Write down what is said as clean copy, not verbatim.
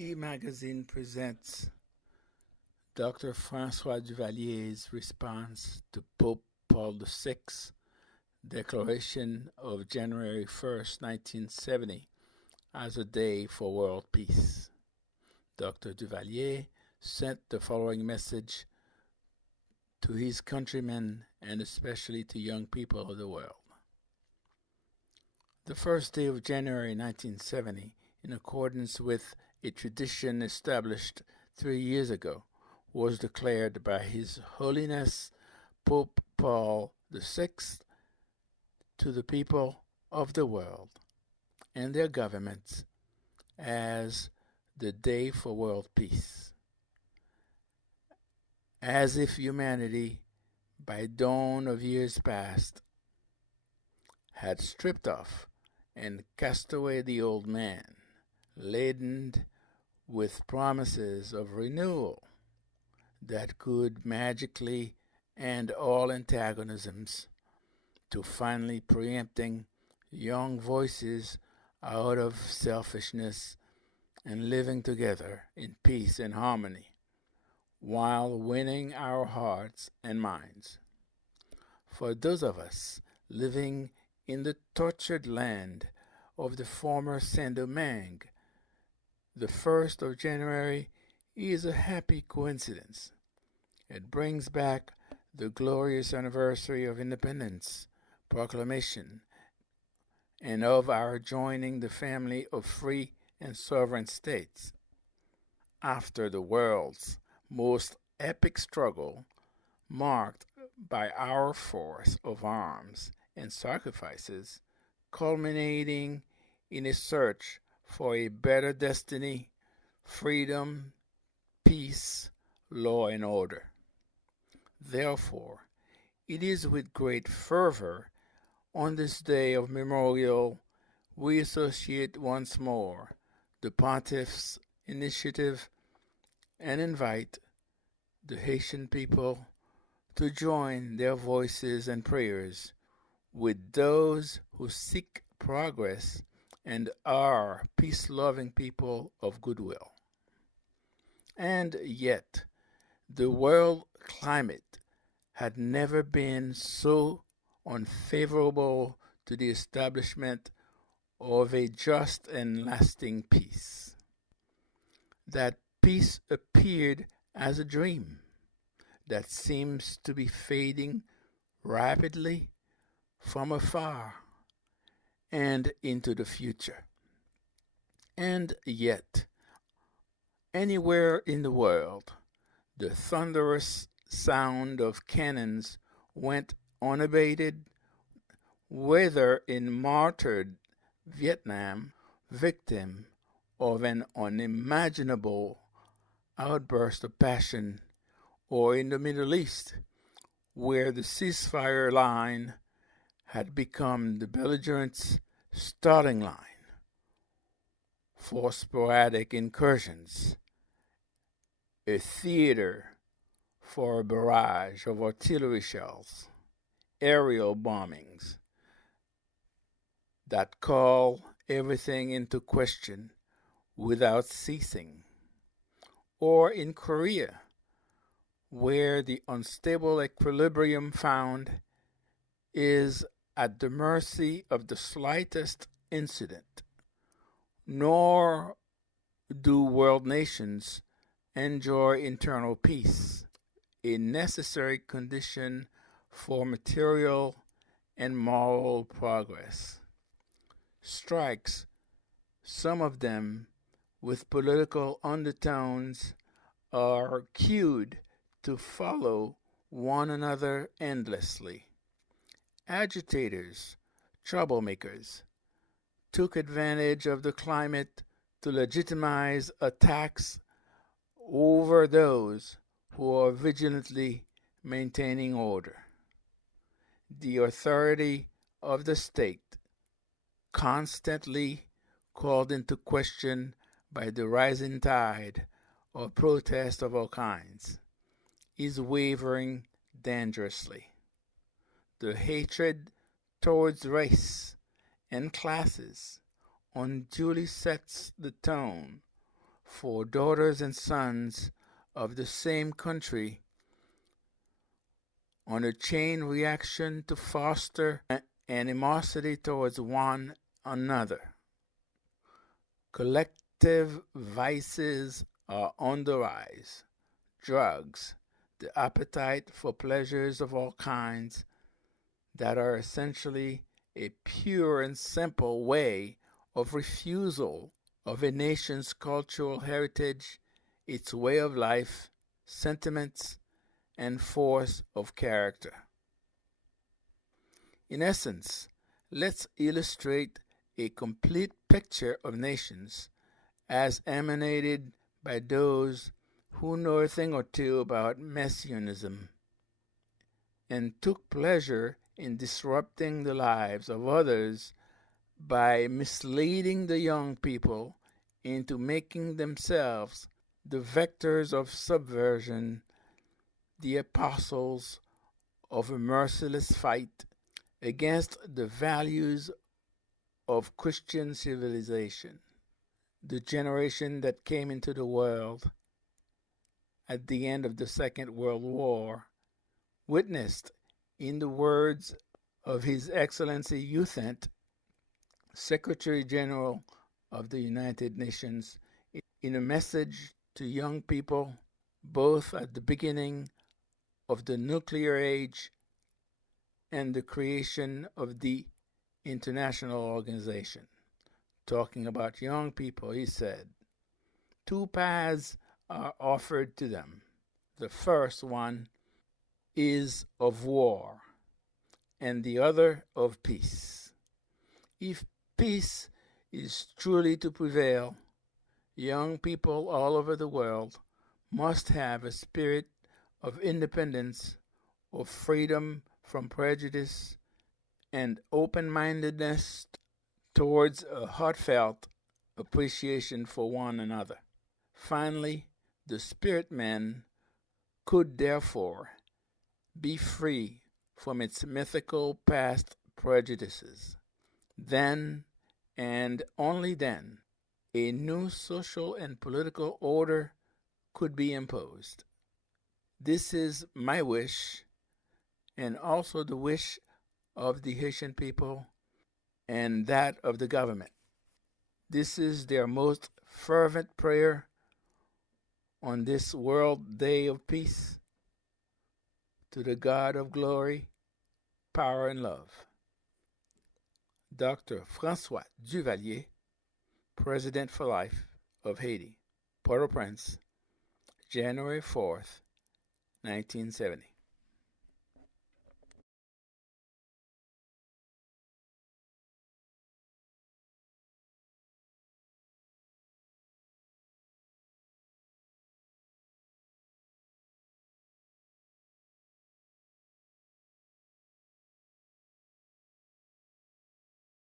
E-Magazine presents Dr. François Duvalier's response to Pope Paul VI's declaration of January 1st, 1970 as a day for world peace. Dr. Duvalier sent the following message to his countrymen and especially to young people of the world. The first day of January 1970, in accordance with a tradition established 3 years ago, was declared by His Holiness Pope Paul VI to the people of the world and their governments as the Day for World Peace. As if humanity, by dawn of years past, had stripped off and cast away the old man, laden with promises of renewal that could magically end all antagonisms, to finally preempting young voices out of selfishness and living together in peace and harmony, while winning our hearts and minds. For those of us living in the tortured land of the former Saint-Domingue, the 1st of January is a happy coincidence. It brings back the glorious anniversary of independence, proclamation, and of our joining the family of free and sovereign states. After the world's most epic struggle, marked by our force of arms and sacrifices, culminating in a search for a better destiny, freedom, peace, law, and order. Therefore, it is with great fervor on this day of memorial we associate once more the Pontiff's initiative and invite the Haitian people to join their voices and prayers with those who seek progress and are peace-loving people of goodwill. And yet, the world climate had never been so unfavorable to the establishment of a just and lasting peace. That peace appeared as a dream that seems to be fading rapidly from afar and into the future. And yet, anywhere in the world, the thunderous sound of cannons went unabated, whether in martyred Vietnam, victim of an unimaginable outburst of passion, or in the Middle East, where the ceasefire line had become the belligerents' starting line for sporadic incursions, a theater for a barrage of artillery shells, aerial bombings that call everything into question without ceasing, or in Korea, where the unstable equilibrium found is at the mercy of the slightest incident, nor do world nations enjoy internal peace, a necessary condition for material and moral progress. Strikes, some of them with political undertones, are cued to follow one another endlessly. Agitators, troublemakers, took advantage of the climate to legitimize attacks over those who are vigilantly maintaining order. The authority of the state, constantly called into question by the rising tide of protest of all kinds, is wavering dangerously. The hatred towards race and classes unduly sets the tone for daughters and sons of the same country on a chain reaction to foster animosity towards one another. Collective vices are on the rise. Drugs, the appetite for pleasures of all kinds that are essentially a pure and simple way of refusal of a nation's cultural heritage, its way of life, sentiments, and force of character. In essence, let's illustrate a complete picture of nations as emanated by those who know a thing or two about messianism and took pleasure in disrupting the lives of others by misleading the young people into making themselves the vectors of subversion, the apostles of a merciless fight against the values of Christian civilization. The generation that came into the world at the end of the Second World War witnessed, in the words of His Excellency Uthent, Secretary General of the United Nations, in a message to young people both at the beginning of the nuclear age and the creation of the international organization. Talking about young people, he said, two paths are offered to them. The first one is of war, and the other of peace. If peace is truly to prevail, young people all over the world must have a spirit of independence, of freedom from prejudice, and open-mindedness towards a heartfelt appreciation for one another. Finally, the spirit man could therefore be free from its mythical past prejudices. Then, and only then, a new social and political order could be imposed. This is my wish, and also the wish of the Haitian people and that of the government. This is their most fervent prayer on this World Day of Peace, to the God of glory, power, and love. Dr. François DUVALIER, President for Life of Haiti, Port-au-Prince, January 4th, 1970.